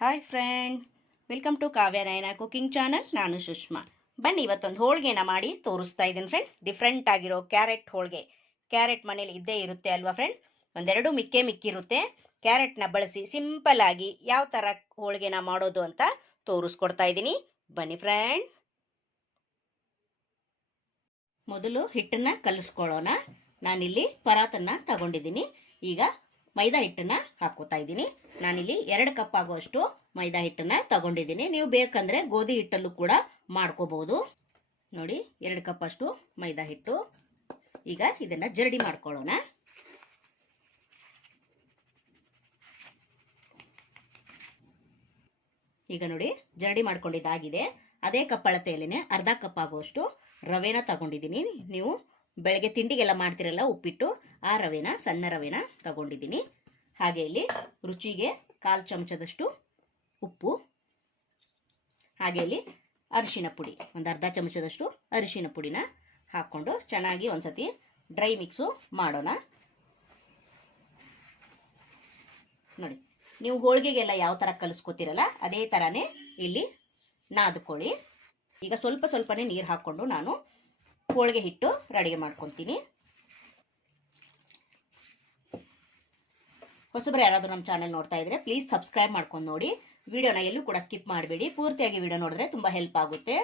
Hi friend, welcome to Kavya Nayana cooking channel. ನಾನು ಸುಷ್ಮಾ. ಬನ್ನಿ ಇವತ್ತೊಂದು ಹೋಳಿಗೆನ ಮಾಡಿ ತೋರಿಸ್ತಾ ಇದ್ದೀನಿ ಫ್ರೆಂಡ್. ಡಿಫ್ರೆಂಟ್ ಆಗಿರೋ ಕ್ಯಾರೆಟ್ ಹೋಳಿಗೆ. ಕ್ಯಾರೆಟ್ ಮನೇಲಿ ಇದ್ದೇ ಇರುತ್ತೆ ಅಲ್ವಾ ಫ್ರೆಂಡ್? ಒಂದೆರಡು ಮಿಕ್ಕಿರುತ್ತೆ. ಕ್ಯಾರೆಟ್ನ ಬಳಸಿ ಸಿಂಪಲ್ ಆಗಿ ಯಾವ ಥರ ಹೋಳಿಗೆನ ಮಾಡೋದು ಅಂತ ತೋರಿಸ್ಕೊಡ್ತಾ ಇದ್ದೀನಿ. ಬನ್ನಿ ಫ್ರೆಂಡ್. ಮೊದಲು ಹಿಟ್ಟನ್ನ ಕಲಿಸ್ಕೊಳ್ಳೋಣ. ನಾನಿಲ್ಲಿ ಪರಾತನ್ನ ತಗೊಂಡಿದ್ದೀನಿ. ಈಗ ಮೈದಾ ಹಿಟ್ಟನ್ನ ಹಾಕೋತಾ ಇದ್ದೀನಿ. ನಾನಿಲ್ಲಿ 2 ಕಪ್ ಆಗುವಷ್ಟು ಮೈದಾ ಹಿಟ್ಟನ್ನ ತಗೊಂಡಿದ್ದೀನಿ. ನೀವು ಬೇಕಂದ್ರೆ ಗೋಧಿ ಹಿಟ್ಟಲ್ಲೂ ಕೂಡ ಮಾಡ್ಕೋಬಹುದು. ನೋಡಿ, 2 ಕಪ್ ಅಷ್ಟು ಮೈದಾ ಹಿಟ್ಟು. ಈಗ ಇದನ್ನ ಜರಡಿ ಮಾಡ್ಕೊಳ್ಳೋಣ. ಈಗ ನೋಡಿ, ಜರಡಿ ಮಾಡ್ಕೊಂಡಿದ್ದಾಗಿದೆ. ಅದೇ ಕಪ್ ಅಳತೆಯಲ್ಲಿನೇ ಅರ್ಧ ಕಪ್ ಆಗುವಷ್ಟು ರವೆನ ತಗೊಂಡಿದ್ದೀನಿ. ನೀವು ಬೆಳಗ್ಗೆ ತಿಂಡಿಗೆಲ್ಲ ಮಾಡ್ತಿರಲ್ಲ ಉಪ್ಪಿಟ್ಟು, ಆ ರವೆನ, ಸಣ್ಣ ರವೆನ ತಗೊಂಡಿದ್ದೀನಿ. ಹಾಗೆ ಇಲ್ಲಿ ರುಚಿಗೆ 1/4 ಚಮಚದಷ್ಟು ಉಪ್ಪು, ಹಾಗೆ ಇಲ್ಲಿ ಅರಿಶಿನ ಪುಡಿ, ಒಂದು ಅರ್ಧ ಚಮಚದಷ್ಟು ಅರಿಶಿನ ಪುಡಿನ ಹಾಕ್ಕೊಂಡು ಚೆನ್ನಾಗಿ ಒಂದ್ಸತಿ ಡ್ರೈ ಮಿಕ್ಸು ಮಾಡೋಣ. ನೋಡಿ, ನೀವು ಹೋಳಿಗೆಗೆಲ್ಲ ಯಾವ ಥರ ಕಲಿಸ್ಕೊತಿರಲ್ಲ ಅದೇ ಥರನೇ ಇಲ್ಲಿ ನಾದ್ಕೊಳ್ಳಿ. ಈಗ ಸ್ವಲ್ಪ ಸ್ವಲ್ಪನೇ ನೀರು ಹಾಕ್ಕೊಂಡು ನಾನು ಹೋಳಿಗೆ ಹಿಟ್ಟು ರೆಡಿ ಮಾಡ್ಕೊತೀನಿ. ಹೊಸಬರು ಯಾರಾದರೂ ನಮ್ಮ ಚಾನೆಲ್ ನೋಡ್ತಾ ಇದ್ರೆ ಪ್ಲೀಸ್ ಸಬ್ಸ್ಕ್ರೈಬ್ ಮಾಡ್ಕೊಂಡು ನೋಡಿ. ವಿಡಿಯೋನ ಎಲ್ಲೂ ಕೂಡ ಸ್ಕಿಪ್ ಮಾಡಬೇಡಿ. ಪೂರ್ತಿಯಾಗಿ ವಿಡಿಯೋ ನೋಡಿದ್ರೆ ತುಂಬ ಹೆಲ್ಪ್ ಆಗುತ್ತೆ.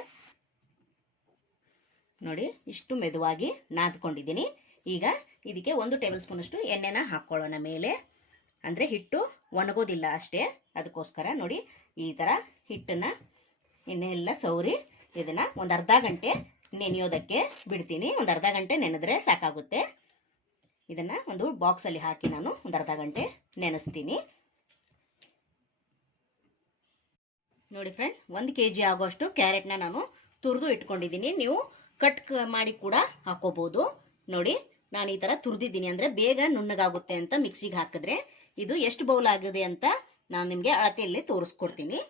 ನೋಡಿ, ಇಷ್ಟು ಮೆದುವಾಗಿ ನಾದ್ಕೊಂಡಿದ್ದೀನಿ. ಈಗ ಇದಕ್ಕೆ 1 ಟೇಬಲ್ ಸ್ಪೂನ್ ಅಷ್ಟು ಎಣ್ಣೆನ ಹಾಕ್ಕೊಳ್ಳೋಣ ಮೇಲೆ. ಅಂದರೆ ಹಿಟ್ಟು ಒಣಗೋದಿಲ್ಲ ಅಷ್ಟೇ, ಅದಕ್ಕೋಸ್ಕರ ನೋಡಿ ಈ ಥರ ಹಿಟ್ಟನ್ನು ಎಣ್ಣೆ ಎಲ್ಲ ಸೌರಿ ಇದನ್ನು ಒಂದು ಅರ್ಧ ಗಂಟೆ ನೆನೆಯೋದಕ್ಕೆ ಬಿಡ್ತೀನಿ. ಒಂದು ಅರ್ಧ ಗಂಟೆ ನೆನೆದ್ರೆ ಸಾಕಾಗುತ್ತೆ. ಇದನ್ನು ಒಂದು ಬಾಕ್ಸಲ್ಲಿ ಹಾಕಿ ನಾನು ಒಂದು ಅರ್ಧ ಗಂಟೆ ನೆನೆಸ್ತೀನಿ. ನೋಡಿ ಫ್ರೆಂಡ್ಸ್, 1 kg ಆಗೋಷ್ಟು ಕ್ಯಾರೆಟ್ನ ನಾನು ತುರಿದು ಇಟ್ಕೊಂಡಿದ್ದೀನಿ. ನೀವು ಕಟ್ ಮಾಡಿ ಕೂಡ ಹಾಕೋಬಹುದು. ನೋಡಿ, ನಾನು ಈ ಥರ ತುರಿದಿದ್ದೀನಿ. ಅಂದರೆ ಬೇಗ ನುಣ್ಣಗಾಗುತ್ತೆ ಅಂತ ಮಿಕ್ಸಿಗೆ ಹಾಕಿದ್ರೆ. ಇದು ಎಷ್ಟು ಬೌಲ್ ಆಗಿದೆ ಅಂತ ನಾನು ನಿಮಗೆ ಅಳತೆಯಲ್ಲಿ ತೋರಿಸ್ಕೊಡ್ತೀನಿ.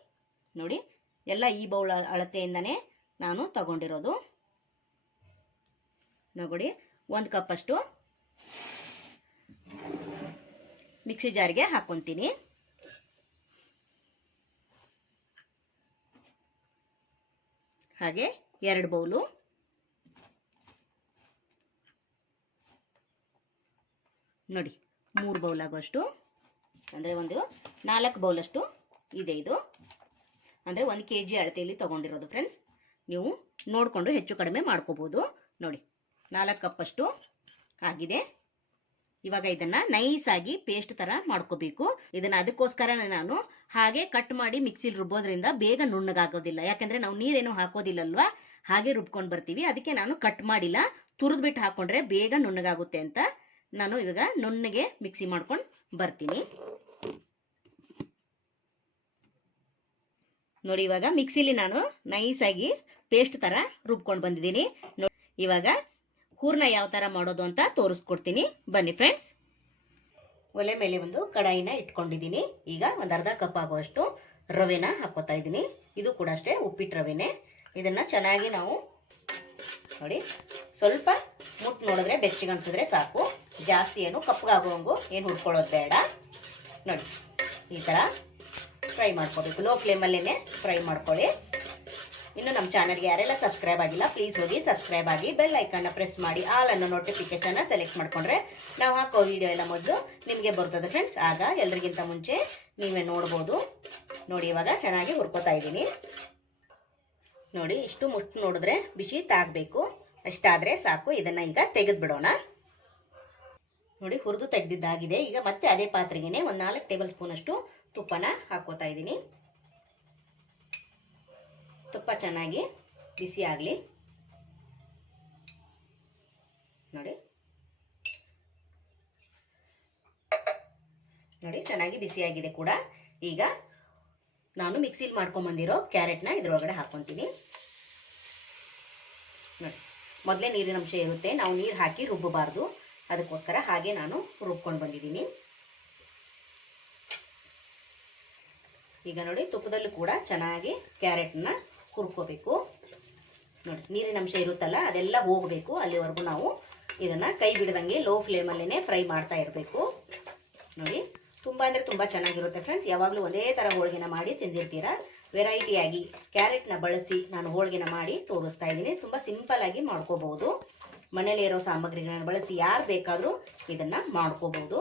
ನೋಡಿ, ಎಲ್ಲ ಈ ಬೌಲ್ ಅಳತೆಯಿಂದನೇ ನಾನು ತಗೊಂಡಿರೋದು. ನೋಡಿ, 1 ಕಪ್ ಅಷ್ಟು ಮಿಕ್ಸಿ ಜಾರಿಗೆ ಹಾಕೊಂತೀನಿ. ಹಾಗೆ 2 ಬೌಲು, ನೋಡಿ 3 ಬೌಲ್ ಆಗುವಷ್ಟು, ಅಂದರೆ ಒಂದು 4 ಬೌಲಷ್ಟು ಇದೆ. ಇದು ಅಂದರೆ 1 kg ಅಳತೆಯಲ್ಲಿ ತಗೊಂಡಿರೋದು ಫ್ರೆಂಡ್ಸ್. ನೀವು ನೋಡಿಕೊಂಡು ಹೆಚ್ಚು ಕಡಿಮೆ ಮಾಡ್ಕೋಬಹುದು. ನೋಡಿ, 4 ಕಪ್ ಅಷ್ಟು ಆಗಿದೆ. ಇವಾಗ ಇದನ್ನ ನೈಸ್ ಆಗಿ ಪೇಸ್ಟ್ ತರ ಮಾಡ್ಕೋಬೇಕು. ಇದನ್ನ ಅದಕ್ಕೋಸ್ಕರ ನಾನು ಹಾಗೆ ಕಟ್ ಮಾಡಿ ಮಿಕ್ಸಿಲಿ ರುಬ್ಬೋದ್ರಿಂದ ಬೇಗ ನುಣ್ಣಗಾಗೋದಿಲ್ಲ. ಯಾಕಂದ್ರೆ ನಾವು ನೀರೇನು ಹಾಕೋದಿಲ್ಲಲ್ವಾ, ಹಾಗೆ ರುಬ್ಕೊಂಡು ಬರ್ತೀವಿ. ಅದಕ್ಕೆ ನಾನು ಕಟ್ ಮಾಡಿಲ್ಲ. ತುರಿದ್ಬಿಟ್ಟು ಹಾಕೊಂಡ್ರೆ ಬೇಗ ನುಣ್ಣಗಾಗುತ್ತೆ ಅಂತ ನಾನು ಇವಾಗ ನುಣ್ಣಗೆ ಮಿಕ್ಸಿ ಮಾಡ್ಕೊಂಡು ಬರ್ತೀನಿ. ನೋಡಿ, ಇವಾಗ ಮಿಕ್ಸಿಲಿ ನಾನು ನೈಸ್ ಆಗಿ ಪೇಸ್ಟ್ ತರ ರುಬ್ಕೊಂಡು ಬಂದಿದ್ದೀನಿ. ಇವಾಗ ಹೂರ್ಣ ಯಾವ ತರ ಮಾಡೋದು ಅಂತ ತೋರಿಸ್ಕೊಡ್ತೀನಿ. ಬನ್ನಿ ಫ್ರೆಂಡ್ಸ್. ಒಲೆ ಮೇಲೆ ಒಂದು ಕಡಾಯಿನ ಇಟ್ಕೊಂಡಿದ್ದೀನಿ. ಈಗ ಒಂದು ಅರ್ಧ ಕಪ್ ಆಗುವಷ್ಟು ರವೆನ ಹಾಕೋತಾ ಇದ್ದೀನಿ. ಇದು ಕೂಡ ಅಷ್ಟೇ ಉಪ್ಪಿಟ್ಟು ರವೆನೆ. ಇದನ್ನ ಚೆನ್ನಾಗಿ ನಾವು ನೋಡಿ ಸ್ವಲ್ಪ ಮುಟ್ಟು ನೋಡಿದ್ರೆ ಬೆಚ್ಚಗೆ ಅನ್ಸಿದ್ರೆ ಸಾಕು. ಜಾಸ್ತಿ ಏನು ಕಪ್ಪಗಾಗೋಂಗು ಏನು ಹುಡ್ಕೊಳ್ಳೋದು ಬೇಡ. ನೋಡಿ, ಈ ಥರ ಫ್ರೈ ಮಾಡ್ಕೋಬೇಕು. ಲೋ ಫ್ಲೇಮಲ್ಲೇ ಫ್ರೈ ಮಾಡ್ಕೊಳ್ಳಿ. ಇನ್ನು ನಮ್ಮ ಚಾನಲ್ಗೆ ಯಾರೆಲ್ಲ ಸಬ್ಸ್ಕ್ರೈಬ್ ಆಗಿಲ್ಲ ಪ್ಲೀಸ್ ಹೋಗಿ ಸಬ್ಸ್ಕ್ರೈಬ್ ಆಗಿ, ಬೆಲ್ ಐಕನ್ನ ಪ್ರೆಸ್ ಮಾಡಿ ಆಲ್ ಅನ್ನೋ ನೋಟಿಫಿಕೇಶನ್ನ ಸೆಲೆಕ್ಟ್ ಮಾಡ್ಕೊಂಡ್ರೆ ನಾವು ಹಾಕೋ ವಿಡಿಯೋ ಎಲ್ಲ ಮೊದಲು ನಿಮಗೆ ಬರ್ತದೆ ಫ್ರೆಂಡ್ಸ್. ಆಗ ಎಲ್ರಿಗಿಂತ ಮುಂಚೆ ನೀವೇ ನೋಡ್ಬೋದು. ನೋಡಿ, ಇವಾಗ ಚೆನ್ನಾಗಿ ಹುರ್ಕೋತಾ ಇದ್ದೀನಿ. ನೋಡಿ, ಇಷ್ಟು ಮುಟ್ಟು ನೋಡಿದ್ರೆ ಬಿಸಿ ತಾಗಬೇಕು. ಅಷ್ಟಾದರೆ ಸಾಕು. ಇದನ್ನು ಈಗ ತೆಗೆದು ಬಿಡೋಣ. ನೋಡಿ, ಹುರಿದು ತೆಗೆದಿದ್ದಾಗಿದೆ. ಈಗ ಮತ್ತೆ ಅದೇ ಪಾತ್ರೆಗೆ ಒಂದು 4 ಟೇಬಲ್ ಸ್ಪೂನ್ ಅಷ್ಟು ತುಪ್ಪನ ಹಾಕೋತಾ ಇದ್ದೀನಿ. ತುಪ್ಪ ಚೆನ್ನಾಗಿ ಬಿಸಿ ಆಗಲಿ. ನೋಡಿ, ಚೆನ್ನಾಗಿ ಬಿಸಿಯಾಗಿದೆ ಕೂಡ. ಈಗ ನಾನು ಮಿಕ್ಸಿಲಿ ಮಾಡ್ಕೊಂಬಂದಿರೋ ಕ್ಯಾರೆಟ್ನ ಇದ್ರೊಳಗಡೆ ಹಾಕ್ಕೊತೀನಿ. ನೋಡಿ, ಮೊದಲೇ ನೀರಿನ ಅಂಶ ಇರುತ್ತೆ. ನಾವು ನೀರು ಹಾಕಿ ರುಬ್ಬಬಾರ್ದು, ಅದಕ್ಕೋಸ್ಕರ ಹಾಗೆ ನಾನು ರುಬ್ಕೊಂಡು ಬಂದಿದ್ದೀನಿ. ಈಗ ನೋಡಿ, ತುಪ್ಪದಲ್ಲೂ ಕೂಡ ಚೆನ್ನಾಗಿ ಕ್ಯಾರೆಟ್ನ ಹುರ್ಕೋಬೇಕು. ನೋಡಿ, ನೀರಿನ ಅಂಶ ಇರುತ್ತಲ್ಲ ಅದೆಲ್ಲ ಹೋಗಬೇಕು. ಅಲ್ಲಿವರೆಗೂ ನಾವು ಇದನ್ನು ಕೈ ಬಿಡದಂಗೆ ಲೋ ಫ್ಲೇಮಲ್ಲೇ ಫ್ರೈ ಮಾಡ್ತಾ ಇರಬೇಕು. ನೋಡಿ, ತುಂಬ ಅಂದರೆ ತುಂಬ ಚೆನ್ನಾಗಿರುತ್ತೆ ಫ್ರೆಂಡ್ಸ್. ಯಾವಾಗಲೂ ಒಂದೇ ಥರ ಹೋಳಿಗೆನ ಮಾಡಿ ತಿಂದಿರ್ತೀರಾ. ವೆರೈಟಿಯಾಗಿ ಕ್ಯಾರೆಟ್ನ ಬಳಸಿ ನಾನು ಹೋಳಿಗೆನ ಮಾಡಿ ತೋರಿಸ್ತಾ ಇದ್ದೀನಿ. ತುಂಬ ಸಿಂಪಲ್ಲಾಗಿ ಮಾಡ್ಕೋಬಹುದು. ಮನೇಲಿರೋ ಸಾಮಗ್ರಿಗಳನ್ನ ಬಳಸಿ ಯಾರು ಬೇಕಾದರೂ ಇದನ್ನು ಮಾಡ್ಕೋಬಹುದು.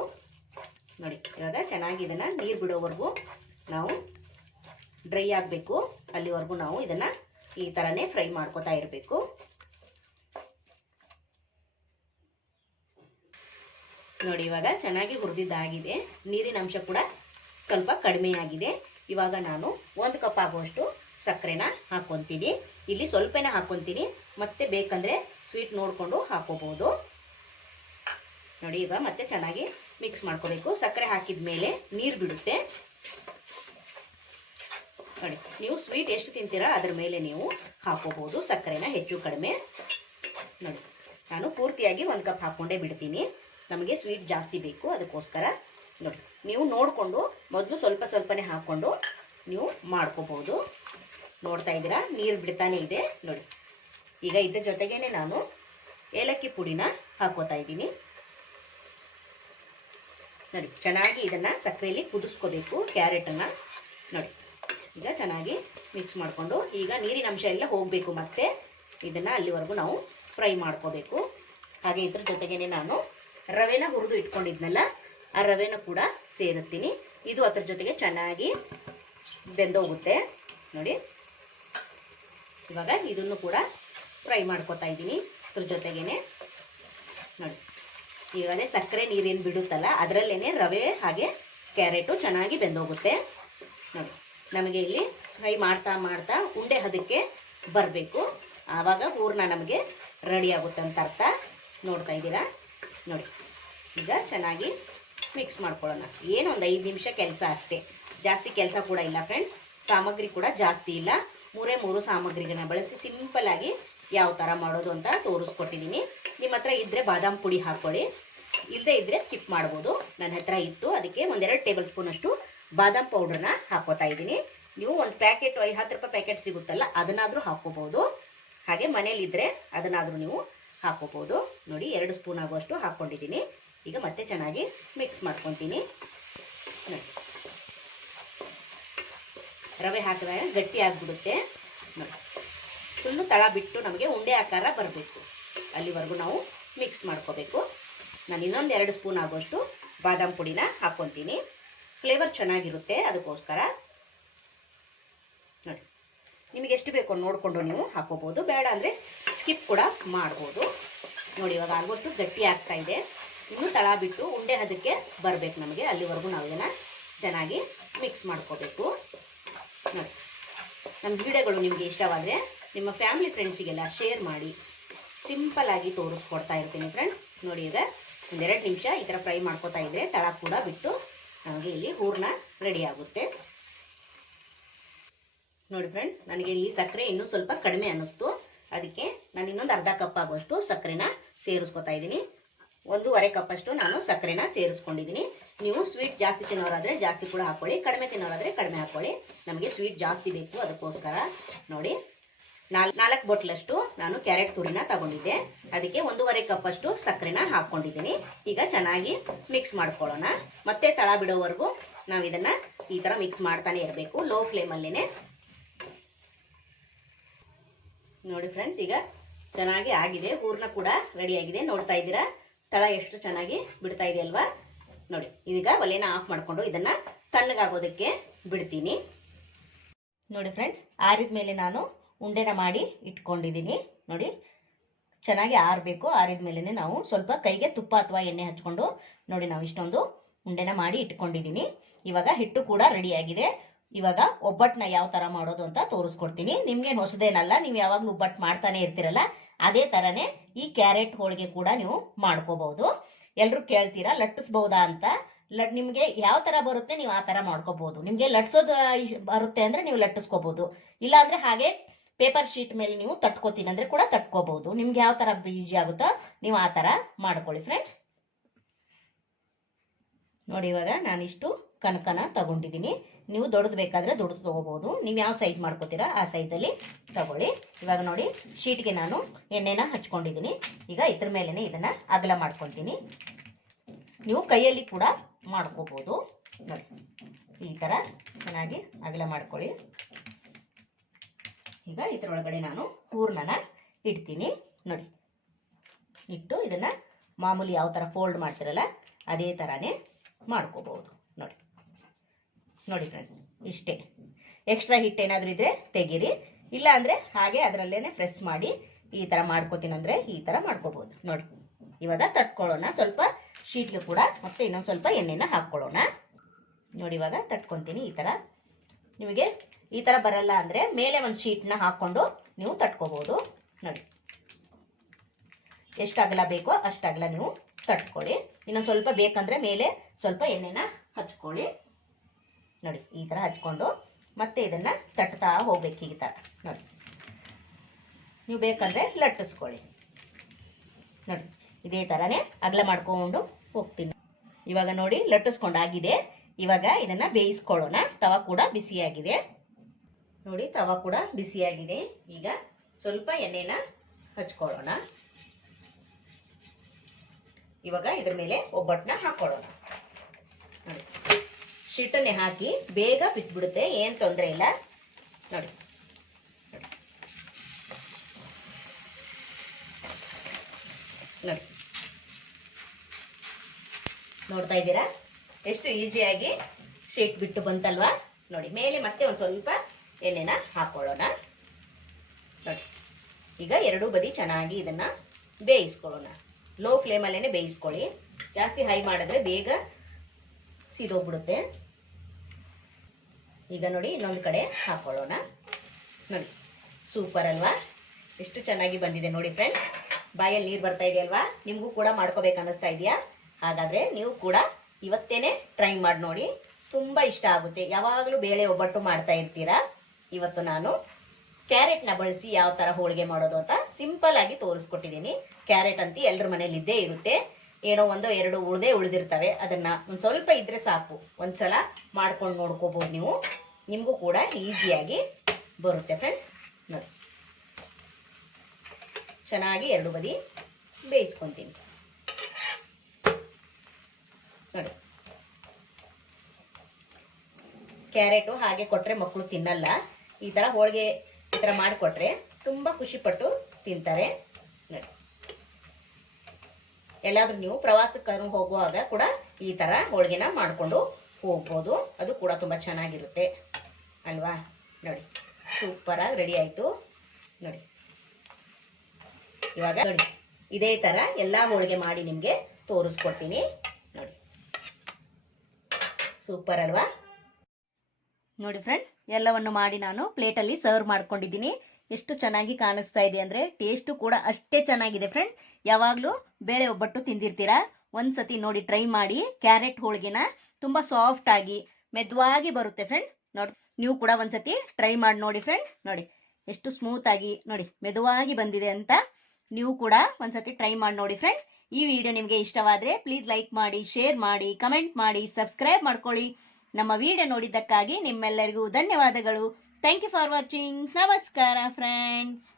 ನೋಡಿ, ಇವಾಗ ಚೆನ್ನಾಗಿ ಇದನ್ನು ನೀರು ಬಿಡೋವರೆಗೂ ನಾವು ಡ್ರೈ ಆಗಬೇಕು. ಅಲ್ಲಿವರೆಗೂ ನಾವು ಇದನ್ನು ಈ ಥರನೇ ಫ್ರೈ ಮಾಡ್ಕೋತಾ ಇರಬೇಕು. ನೋಡಿ, ಇವಾಗ ಚೆನ್ನಾಗಿ ಹುರಿದಿದ್ದಾಗಿದೆ. ನೀರಿನ ಅಂಶ ಕೂಡ ಸ್ವಲ್ಪ ಕಡಿಮೆ ಆಗಿದೆ. ಇವಾಗ ನಾನು 1 ಕಪ್ ಆಗುವಷ್ಟು ಸಕ್ಕರೆನ ಹಾಕ್ಕೊತೀನಿ. ಇಲ್ಲಿ ಸ್ವಲ್ಪನೇ ಹಾಕ್ಕೊತೀನಿ, ಮತ್ತೆ ಬೇಕಂದರೆ ಸ್ವೀಟ್ ನೋಡಿಕೊಂಡು ಹಾಕೋಬಹುದು. ನೋಡಿ, ಈಗ ಮತ್ತೆ ಚೆನ್ನಾಗಿ ಮಿಕ್ಸ್ ಮಾಡ್ಕೋಬೇಕು. ಸಕ್ಕರೆ ಹಾಕಿದ ಮೇಲೆ ನೀರು ಬಿಡುತ್ತೆ. ನೋಡಿ, ನೀವು ಸ್ವೀಟ್ ಎಷ್ಟು ತಿಂತೀರಾ ಅದ್ರ ಮೇಲೆ ನೀವು ಹಾಕೋಬಹುದು ಸಕ್ಕರೆನ, ಹೆಚ್ಚು ಕಡಿಮೆ. ನೋಡಿ, ನಾನು ಪೂರ್ತಿಯಾಗಿ 1 ಕಪ್ ಹಾಕ್ಕೊಂಡೇ ಬಿಡ್ತೀನಿ. ನಮಗೆ ಸ್ವೀಟ್ ಜಾಸ್ತಿ ಬೇಕು, ಅದಕ್ಕೋಸ್ಕರ. ನೋಡಿ, ನೀವು ನೋಡಿಕೊಂಡು ಮೊದಲು ಸ್ವಲ್ಪ ಸ್ವಲ್ಪನೇ ಹಾಕ್ಕೊಂಡು ನೀವು ಮಾಡ್ಕೋಬಹುದು. ನೋಡ್ತಾ ಇದ್ದೀರಾ, ನೀರು ಬಿಡ್ತಾನೆ ಇದೆ. ನೋಡಿ, ಈಗ ಇದ್ರ ಜೊತೆಗೇನೆ ನಾನು ಏಲಕ್ಕಿ ಪುಡಿನ ಹಾಕೋತಾ ಇದ್ದೀನಿ. ನೋಡಿ, ಚೆನ್ನಾಗಿ ಇದನ್ನು ಸಕ್ಕರೆಯಲ್ಲಿ ಕುದಿಸ್ಕೋಬೇಕು ಕ್ಯಾರೆಟನ್ನು. ನೋಡಿ, ಈಗ ಚೆನ್ನಾಗಿ ಮಿಕ್ಸ್ ಮಾಡಿಕೊಂಡು ಈಗ ನೀರಿನ ಅಂಶ ಎಲ್ಲ ಹೋಗಬೇಕು. ಮತ್ತೆ ಇದನ್ನು ಅಲ್ಲಿವರೆಗೂ ನಾವು ಫ್ರೈ ಮಾಡ್ಕೋಬೇಕು. ಹಾಗೆ ಇದ್ರ ಜೊತೆಗೇನೆ ನಾನು ರವೆನ ಹುರಿದು ಇಟ್ಕೊಂಡಿದ್ನಲ್ಲ, ಆ ರವೆನ ಕೂಡ ಸೇರಿಸ್ತೀನಿ. ಇದು ಅದ್ರ ಜೊತೆಗೆ ಚೆನ್ನಾಗಿ ಬೆಂದೋಗುತ್ತೆ. ನೋಡಿ, ಇವಾಗ ಇದನ್ನು ಕೂಡ ಫ್ರೈ ಮಾಡ್ಕೋತಾ ಇದ್ದೀನಿ ಅದ್ರ ಜೊತೆಗೇನೆ. ನೋಡಿ, ಈಗಲೇ ಸಕ್ಕರೆ ನೀರೇನು ಬಿಡುತ್ತಲ್ಲ ಅದರಲ್ಲೇ ರವೆ ಹಾಗೆ ಕ್ಯಾರೆಟು ಚೆನ್ನಾಗಿ ಬೆಂದೋಗುತ್ತೆ. ನೋಡಿ, ನಮಗೆ ಇಲ್ಲಿ ಫ್ರೈ ಮಾಡ್ತಾ ಮಾಡ್ತಾ ಉಂಡೆ ಹದಕ್ಕೆ ಬರಬೇಕು. ಆವಾಗ ಹೂರ್ಣ ನಮಗೆ ರೆಡಿ ಆಗುತ್ತೆ ಅಂತ ಅರ್ಥ. ನೋಡ್ತಾ ಇದ್ದೀರಾ? ನೋಡಿ, ಈಗ ಚೆನ್ನಾಗಿ ಮಿಕ್ಸ್ ಮಾಡ್ಕೊಳ್ಳೋಣ. ಏನು ಒಂದು 5 ನಿಮಿಷ ಕೆಲಸ ಅಷ್ಟೇ, ಜಾಸ್ತಿ ಕೆಲಸ ಕೂಡ ಇಲ್ಲ ಫ್ರೆಂಡ್ಸ್. ಸಾಮಗ್ರಿ ಕೂಡ ಜಾಸ್ತಿ ಇಲ್ಲ. 3 ಸಾಮಗ್ರಿಗಳನ್ನ ಬಳಸಿ ಸಿಂಪಲ್ಲಾಗಿ ಯಾವ ಥರ ಮಾಡೋದು ಅಂತ ತೋರಿಸ್ಕೊಟ್ಟಿದ್ದೀನಿ. ನಿಮ್ಮ ಹತ್ರ ಇದ್ದರೆ ಬಾದಾಮ್ ಪುಡಿ ಹಾಕ್ಕೊಳ್ಳಿ, ಇಲ್ಲದೇ ಇದ್ದರೆ ಸ್ಕಿಪ್ ಮಾಡ್ಬೋದು. ನನ್ನ ಹತ್ರ ಇತ್ತು, ಅದಕ್ಕೆ 1-2 ಟೇಬಲ್ ಸ್ಪೂನಷ್ಟು ಬಾದಾಮ್ ಪೌಡ್ರನ್ನ ಹಾಕೋತಾ ಇದ್ದೀನಿ. ನೀವು ಒಂದು ಪ್ಯಾಕೆಟ್ 10 ರೂಪಾಯಿ ಪ್ಯಾಕೆಟ್ ಸಿಗುತ್ತಲ್ಲ, ಅದನ್ನಾದರೂ ಹಾಕ್ಕೋಬೋದು. ಹಾಗೆ ಮನೇಲಿದ್ದರೆ ಅದನ್ನಾದರೂ ನೀವು ಹಾಕ್ಕೋಬೋದು. ನೋಡಿ, 2 ಸ್ಪೂನ್ ಆಗುವಷ್ಟು ಹಾಕ್ಕೊಂಡಿದ್ದೀನಿ. ಈಗ ಮತ್ತೆ ಚೆನ್ನಾಗಿ ಮಿಕ್ಸ್ ಮಾಡ್ಕೊತೀನಿ. ನೋಡಿ, ರವೆ ಹಾಕಿದಾಗ ಗಟ್ಟಿ ಆಗಿಬಿಡುತ್ತೆ. ನೋಡಿ, ಫುಲ್ಲು ತಳ ಬಿಟ್ಟು ನಮಗೆ ಉಂಡೆ ಆಕಾರ ಬರಬೇಕು. ಅಲ್ಲಿವರೆಗೂ ನಾವು ಮಿಕ್ಸ್ ಮಾಡ್ಕೋಬೇಕು. ನಾನು ಇನ್ನೊಂದು 2 ಸ್ಪೂನ್ ಆಗುವಷ್ಟು ಬಾದಾಮ್ ಪುಡಿನ ಹಾಕ್ಕೊತೀನಿ. ಫ್ಲೇವರ್ ಚೆನ್ನಾಗಿರುತ್ತೆ, ಅದಕ್ಕೋಸ್ಕರ. ನೋಡಿ, ನಿಮಗೆ ಎಷ್ಟು ಬೇಕೋ ನೋಡಿಕೊಂಡು ನೀವು ಹಾಕೋಬೋದು, ಬೇಡ ಅಂದರೆ ಸ್ಕಿಪ್ ಕೂಡ ಮಾಡ್ಬೋದು. ನೋಡಿ, ಇವಾಗ ಆಲ್ಮೋಸ್ಟು ಗಟ್ಟಿ ಆಗ್ತಾ ಇದೆ. ಇನ್ನೂ ತಳ ಬಿಟ್ಟು ಉಂಡೆ ಹದಕ್ಕೆ ಬರಬೇಕು ನಮಗೆ. ಅಲ್ಲಿವರೆಗೂ ನಾವು ಇದನ್ನು ಚೆನ್ನಾಗಿ ಮಿಕ್ಸ್ ಮಾಡ್ಕೋಬೇಕು. ನೋಡಿ, ನಮ್ಮ ವಿಡಿಯೋಗಳು ನಿಮಗೆ ಇಷ್ಟವಾದರೆ ನಿಮ್ಮ ಫ್ಯಾಮಿಲಿ ಫ್ರೆಂಡ್ಸಿಗೆಲ್ಲ ಶೇರ್ ಮಾಡಿ. ಸಿಂಪಲ್ಲಾಗಿ ತೋರಿಸ್ಕೊಡ್ತಾ ಇರ್ತೀನಿ ಫ್ರೆಂಡ್ಸ್. ನೋಡಿ, ಈಗ 1-2 ನಿಮಿಷ ಈ ಥರ ಫ್ರೈ ಮಾಡ್ಕೋತಾ ಇದ್ದರೆ ತಳ ಕೂಡ ಬಿಟ್ಟು ನಮಗೆ ಇಲ್ಲಿ ಹೂರ್ಣ ರೆಡಿ ಆಗುತ್ತೆ. ನೋಡಿ ಫ್ರೆಂಡ್ಸ್, ನನಗೆ ಇಲ್ಲಿ ಸಕ್ಕರೆ ಇನ್ನೂ ಸ್ವಲ್ಪ ಕಡಿಮೆ ಅನ್ನಿಸ್ತು. ಅದಕ್ಕೆ ನಾನು ಇನ್ನೊಂದು ಅರ್ಧ ಕಪ್ ಆಗುವಷ್ಟು ಸಕ್ಕರೆನ ಸೇರಿಸ್ಕೊತಾ ಇದ್ದೀನಿ. 1.5 ಕಪ್ಪಷ್ಟು ನಾನು ಸಕ್ಕರೆನ ಸೇರಿಸ್ಕೊಂಡಿದ್ದೀನಿ. ನೀವು ಸ್ವೀಟ್ ಜಾಸ್ತಿ ತಿನ್ನೋರಾದರೆ ಜಾಸ್ತಿ ಕೂಡ ಹಾಕ್ಕೊಳ್ಳಿ, ಕಡಿಮೆ ತಿನ್ನೋರಾದರೆ ಕಡಿಮೆ ಹಾಕ್ಕೊಳ್ಳಿ. ನಮಗೆ ಸ್ವೀಟ್ ಜಾಸ್ತಿ ಬೇಕು, ಅದಕ್ಕೋಸ್ಕರ. ನೋಡಿ, 4 ಬಾಟ್ಲಷ್ಟು ನಾನು ಕ್ಯಾರೆಟ್ ತುರಿನ ತಗೊಂಡಿದ್ದೆ. ಅದಕ್ಕೆ 1.5 ಕಪ್ಪಷ್ಟು ಸಕ್ಕರೆನ ಹಾಕ್ಕೊಂಡಿದ್ದೀನಿ. ಈಗ ಚೆನ್ನಾಗಿ ಮಿಕ್ಸ್ ಮಾಡ್ಕೊಳ್ಳೋಣ. ಮತ್ತೆ ತಳ ಬಿಡೋವರೆಗೂ ನಾವು ಇದನ್ನು ಈ ಥರ ಮಿಕ್ಸ್ ಮಾಡ್ತಾನೆ ಇರಬೇಕು, ಲೋ ಫ್ಲೇಮಲ್ಲೇ. ನೋಡಿ ಫ್ರೆಂಡ್ಸ್, ಈಗ ಚೆನ್ನಾಗಿ ಆಗಿದೆ. ಹೂರ್ಣ ಕೂಡ ರೆಡಿಯಾಗಿದೆ. ನೋಡ್ತಾ ಇದ್ದೀರಾ ತಳ ಎಷ್ಟು ಚೆನ್ನಾಗಿ ಬಿಡ್ತಾ ಇದೆ ಅಲ್ವಾ? ನೋಡಿ, ಈಗ ಒಲೆನ ಆಫ್ ಮಾಡಿಕೊಂಡು ಇದನ್ನು ತಣ್ಣಗಾಗೋದಕ್ಕೆ ಬಿಡ್ತೀನಿ. ನೋಡಿ ಫ್ರೆಂಡ್ಸ್, ಆರಿದ ಮೇಲೆ ನಾನು ಉಂಡೆನ ಮಾಡಿ ಇಟ್ಕೊಂಡಿದ್ದೀನಿ. ನೋಡಿ, ಚೆನ್ನಾಗಿ ಆರಬೇಕು. ಆರಿದ ಮೇಲೆ ನಾವು ಸ್ವಲ್ಪ ಕೈಗೆ ತುಪ್ಪ ಅಥವಾ ಎಣ್ಣೆ ಹಚ್ಕೊಂಡು ನೋಡಿ ನಾವು ಇಷ್ಟೊಂದು ಉಂಡೆನ ಮಾಡಿ ಇಟ್ಕೊಂಡಿದ್ದೀನಿ. ಇವಾಗ ಹಿಟ್ಟು ಕೂಡ ರೆಡಿಯಾಗಿದೆ. ಇವಾಗ ಒಬ್ಬಟ್ಟನ್ನ ಯಾವ ಥರ ಮಾಡೋದು ಅಂತ ತೋರಿಸ್ಕೊಡ್ತೀನಿ. ನಿಮ್ಗೇನು ಹೊಸದೇನಲ್ಲ, ನೀವು ಯಾವಾಗಲೂ ಒಬ್ಬಟ್ಟು ಮಾಡ್ತಾನೆ ಇರ್ತೀರಲ್ಲ, ಅದೇ ಥರನೇ ಈ ಕ್ಯಾರೆಟ್ ಹೋಳಿಗೆ ಕೂಡ ನೀವು ಮಾಡ್ಕೋಬಹುದು. ಎಲ್ಲರೂ ಕೇಳ್ತೀರಾ ಲಟ್ಟಿಸ್ಬಹುದಾ ಅಂತ. ನಿಮಗೆ ಯಾವ ಥರ ಬರುತ್ತೆ ನೀವು ಆ ಥರ ಮಾಡ್ಕೋಬಹುದು. ನಿಮಗೆ ಲಟ್ಸೋದು ಬರುತ್ತೆ ಅಂದರೆ ನೀವು ಲಟ್ಟಿಸ್ಕೋಬಹುದು, ಇಲ್ಲಾಂದರೆ ಹಾಗೆ ಪೇಪರ್ ಶೀಟ್ ಮೇಲೆ ನೀವು ತಟ್ಕೋತೀನಿ ಅಂದರೆ ಕೂಡ ತಟ್ಕೋಬಹುದು. ನಿಮ್ಗೆ ಯಾವ ಥರ ಈಸಿ ಆಗುತ್ತೋ ನೀವು ಆ ಥರ ಮಾಡ್ಕೊಳ್ಳಿ ಫ್ರೆಂಡ್ಸ್. ನೋಡಿ, ಇವಾಗ ನಾನಿಷ್ಟು ಕನಕನ ತಗೊಂಡಿದ್ದೀನಿ. ನೀವು ದೊಡ್ಡದು ಬೇಕಾದರೆ ದೊಡ್ಡದು ತೊಗೋಬೋದು. ನೀವು ಯಾವ ಸೈಜ್ ಮಾಡ್ಕೋತೀರಾ ಆ ಸೈಜಲ್ಲಿ ತಗೊಳ್ಳಿ. ಇವಾಗ ನೋಡಿ, ಶೀಟ್ಗೆ ನಾನು ಎಣ್ಣೆನ ಹಚ್ಕೊಂಡಿದ್ದೀನಿ. ಈಗ ಇದ್ರ ಮೇಲೇ ಇದನ್ನು ಅಗಲ ಮಾಡ್ಕೊತೀನಿ. ನೀವು ಕೈಯಲ್ಲಿ ಕೂಡ ಮಾಡ್ಕೋಬೋದು. ನೋಡಿ ಈ ಥರ ಚೆನ್ನಾಗಿ ಅಗಲ ಮಾಡ್ಕೊಳ್ಳಿ. ಈಗ ಇದರೊಳಗಡೆ ನಾನು ಹೂರ್ಣನ ಇಡ್ತೀನಿ. ನೋಡಿ ಇಟ್ಟು ಇದನ್ನು ಮಾಮೂಲಿ ಯಾವ ಥರ ಫೋಲ್ಡ್ ಮಾಡ್ತಿರಲ್ಲ ಅದೇ ಥರನೇ ಮಾಡ್ಕೋಬಹುದು. ನೋಡಿ ನೋಡಿ ಫ್ರೆಂಡ್, ಇಷ್ಟೇ. ಎಕ್ಸ್ಟ್ರಾ ಹಿಟ್ಟು ಏನಾದರೂ ಇದ್ದರೆ ತೆಗೀರಿ, ಇಲ್ಲ ಅಂದರೆ ಹಾಗೆ ಅದರಲ್ಲೇ ಪ್ರೆಸ್ ಮಾಡಿ ಈ ಥರ ಮಾಡ್ಕೋತೀನಂದರೆ ಈ ಥರ ಮಾಡ್ಕೋಬಹುದು. ನೋಡಿ ಇವಾಗ ತಟ್ಕೊಳ್ಳೋಣ. ಸ್ವಲ್ಪ ಶೀಟ್ಗೆ ಕೂಡ ಮತ್ತೆ ಇನ್ನೊಂದು ಸ್ವಲ್ಪ ಎಣ್ಣೆನ ಹಾಕ್ಕೊಳ್ಳೋಣ. ನೋಡಿ ಇವಾಗ ತಟ್ಕೊತೀನಿ ಈ ಥರ. ನಿಮಗೆ ಈ ಥರ ಬರಲ್ಲ ಅಂದರೆ ಮೇಲೆ ಒಂದು ಶೀಟ್ನ ಹಾಕ್ಕೊಂಡು ನೀವು ತಟ್ಕೋಬಹುದು. ನೋಡಿ ಎಷ್ಟು ಅಗಲ ಬೇಕೋ ಅಷ್ಟು ಅಗಲ ನೀವು ತಟ್ಕೊಳ್ಳಿ. ಇನ್ನೊಂದು ಸ್ವಲ್ಪ ಬೇಕಂದರೆ ಮೇಲೆ ಸ್ವಲ್ಪ ಎಣ್ಣೆನ ಹಚ್ಕೊಳ್ಳಿ. ನೋಡಿ ಈ ಥರ ಹಚ್ಕೊಂಡು ಮತ್ತೆ ಇದನ್ನು ತಟ್ತಾ ಹೋಗ್ಬೇಕು ಈ ಥರ. ನೋಡಿ ನೀವು ಬೇಕಂದರೆ ಲಟ್ಟಿಸ್ಕೊಳ್ಳಿ. ನೋಡಿ ಇದೇ ಥರನೇ ಅಗಲ ಮಾಡ್ಕೊಂಡು ಹೋಗ್ತೀನಿ. ಇವಾಗ ನೋಡಿ ಲಟ್ಟಿಸ್ಕೊಂಡಾಗಿದೆ. ಇವಾಗ ಇದನ್ನು ಬೇಯಿಸ್ಕೊಳ್ಳೋಣ. ತವ ಕೂಡ ಬಿಸಿಯಾಗಿದೆ. ನೋಡಿ ತವ ಕೂಡ ಬಿಸಿಯಾಗಿದೆ. ಈಗ ಸ್ವಲ್ಪ ಎಣ್ಣೆನ ಹಚ್ಕೊಳ್ಳೋಣ. ಇವಾಗ ಇದ್ರ ಮೇಲೆ ಒಬ್ಬಟ್ಟನ್ನ ಹಾಕೊಳ್ಳೋಣ. ನೋಡಿ ಶೀಟನ್ನೇ ಹಾಕಿ ಬೇಗ ಬಿಟ್ಬಿಡುತ್ತೆ, ಏನು ತೊಂದರೆ ಇಲ್ಲ. ನೋಡಿ ನೋಡಿ ನೋಡ್ತಾ ಇದ್ದೀರಾ ಎಷ್ಟು ಈಸಿಯಾಗಿ ಶೀಟ್ ಬಿಟ್ಟು ಬಂತಲ್ವಾ. ನೋಡಿ ಮೇಲೆ ಮತ್ತೆ ಒಂದು ಸ್ವಲ್ಪ ಎಣ್ಣೆನ ಹಾಕೊಳ್ಳೋಣ. ನೋಡಿ ಈಗ ಎರಡೂ ಬದಿ ಚೆನ್ನಾಗಿ ಇದನ್ನ ಬೇಯಿಸ್ಕೊಳ್ಳೋಣ. ಲೋ ಫ್ಲೇಮಲ್ಲೇ ಬೇಯಿಸ್ಕೊಳ್ಳಿ. ಜಾಸ್ತಿ ಹೈ ಮಾಡಿದ್ರೆ ಬೇಗ ಸಿದೋಗ್ಬಿಡುತ್ತೆ. ಈಗ ನೋಡಿ ಇನ್ನೊಂದು ಕಡೆ ಹಾಕೊಳ್ಳೋಣ. ನೋಡಿ ಸೂಪರ್ ಅಲ್ವಾ, ಎಷ್ಟು ಚೆನ್ನಾಗಿ ಬಂದಿದೆ ನೋಡಿ ಫ್ರೆಂಡ್. ಬಾಯಲ್ಲಿ ನೀರು ಬರ್ತಾ ಇದೆಯಲ್ವಾ, ನಿಮಗೂ ಕೂಡ ಮಾಡ್ಕೋಬೇಕು ಅನ್ನಿಸ್ತಾ ಇದೆಯಾ? ಹಾಗಾದರೆ ನೀವು ಕೂಡ ಇವತ್ತೇನೆ ಟ್ರೈ ಮಾಡಿ ನೋಡಿ, ತುಂಬ ಇಷ್ಟ ಆಗುತ್ತೆ. ಯಾವಾಗಲೂ ಬೇಳೆ ಒಬ್ಬಟ್ಟು ಮಾಡ್ತಾ ಇರ್ತೀರಾ. ಇವತ್ತು ನಾನು ಕ್ಯಾರೆಟ್ನ ಬಳಸಿ ಯಾವ ಥರ ಹೋಳಿಗೆ ಮಾಡೋದು ಅಂತ ಸಿಂಪಲ್ ಆಗಿ ತೋರಿಸ್ಕೊಟ್ಟಿದ್ದೀನಿ. ಕ್ಯಾರೆಟ್ ಅಂತ ಎಲ್ಲರ ಮನೇಲಿ ಇದ್ದೇ ಇರುತ್ತೆ. ಏನೋ ಒಂದೋ ಎರಡು ಉಳಿದಿರ್ತವೆ, ಅದನ್ನು ಒಂದು ಸ್ವಲ್ಪ ಇದ್ದರೆ ಸಾಕು. ಒಂದ್ಸಲ ಮಾಡ್ಕೊಂಡು ನೋಡ್ಕೋಬೋದು ನೀವು. ನಿಮಗೂ ಕೂಡ ಈಸಿಯಾಗಿ ಬರುತ್ತೆ ಫ್ರೆಂಡ್ಸ್. ನೋಡಿ ಚೆನ್ನಾಗಿ ಎರಡು ಬದಿ ಬೇಯಿಸ್ಕೊತೀನಿ. ನೋಡಿ ಕ್ಯಾರೆಟು ಹಾಗೆ ಕೊಟ್ಟರೆ ಮಕ್ಕಳು ತಿನ್ನಲ್ಲ. ಈ ಥರ ಹೋಳಿಗೆ ಈ ಥರ ಮಾಡಿಕೊಟ್ರೆ ತುಂಬ ಖುಷಿಪಟ್ಟು ತಿಂತಾರೆ. ನೋಡಿ ಎಲ್ಲಾದ್ರೂ ನೀವು ಪ್ರವಾಸಕ್ಕೆ ಹೋಗುವಾಗ ಕೂಡ ಈ ಥರ ಹೋಳಿಗೆನ ಮಾಡಿಕೊಂಡು ಹೋಗ್ಬೋದು. ಅದು ಕೂಡ ತುಂಬ ಚೆನ್ನಾಗಿರುತ್ತೆ ಅಲ್ವಾ. ನೋಡಿ ಸೂಪರಾಗಿ ರೆಡಿ ಆಯಿತು. ನೋಡಿ ಇವಾಗ ನೋಡಿ ಇದೇ ಥರ ಎಲ್ಲ ಹೋಳಿಗೆ ಮಾಡಿ ನಿಮಗೆ ತೋರಿಸ್ಕೊಡ್ತೀನಿ. ನೋಡಿ ಸೂಪರ್ ಅಲ್ವಾ. ನೋಡಿ ಫ್ರೆಂಡ್, ಎಲ್ಲವನ್ನು ಮಾಡಿ ನಾನು ಪ್ಲೇಟಲ್ಲಿ ಸರ್ವ್ ಮಾಡ್ಕೊಂಡಿದ್ದೀನಿ. ಎಷ್ಟು ಚೆನ್ನಾಗಿ ಕಾಣಿಸ್ತಾ ಇದೆ ಅಂದರೆ ಟೇಸ್ಟು ಕೂಡ ಅಷ್ಟೇ ಚೆನ್ನಾಗಿದೆ ಫ್ರೆಂಡ್. ಯಾವಾಗಲೂ ಬೇಳೆ ಒಬ್ಬಟ್ಟು ತಿಂದಿರ್ತೀರಾ, ಒಂದ್ಸತಿ ನೋಡಿ ಟ್ರೈ ಮಾಡಿ. ಕ್ಯಾರೆಟ್ ಹೋಳಿಗೆನ ತುಂಬ ಸಾಫ್ಟ್ ಆಗಿ ಮೆದುವಾಗಿ ಬರುತ್ತೆ ಫ್ರೆಂಡ್ಸ್. ನೋಡಿ ನೀವು ಕೂಡ ಒಂದ್ಸತಿ ಟ್ರೈ ಮಾಡಿ ನೋಡಿ ಫ್ರೆಂಡ್ಸ್. ನೋಡಿ ಎಷ್ಟು ಸ್ಮೂತ್ ಆಗಿ ನೋಡಿ ಮೆದುವಾಗಿ ಬಂದಿದೆ ಅಂತ. ನೀವು ಕೂಡ ಒಂದ್ಸತಿ ಟ್ರೈ ಮಾಡಿ ನೋಡಿ ಫ್ರೆಂಡ್ಸ್. ಈ ವಿಡಿಯೋ ನಿಮಗೆ ಇಷ್ಟವಾದರೆ ಪ್ಲೀಸ್ ಲೈಕ್ ಮಾಡಿ, ಶೇರ್ ಮಾಡಿ, ಕಮೆಂಟ್ ಮಾಡಿ, ಸಬ್ಸ್ಕ್ರೈಬ್ ಮಾಡ್ಕೊಳ್ಳಿ. ನಮ್ಮ ವಿಡಿಯೋ ನೋಡಿದ್ದಕ್ಕಾಗಿ ನಿಮ್ಮೆಲ್ಲರಿಗೂ ಧನ್ಯವಾದಗಳು. Thank you for watching. ನಮಸ್ಕಾರ ಫ್ರೆಂಡ್ಸ್.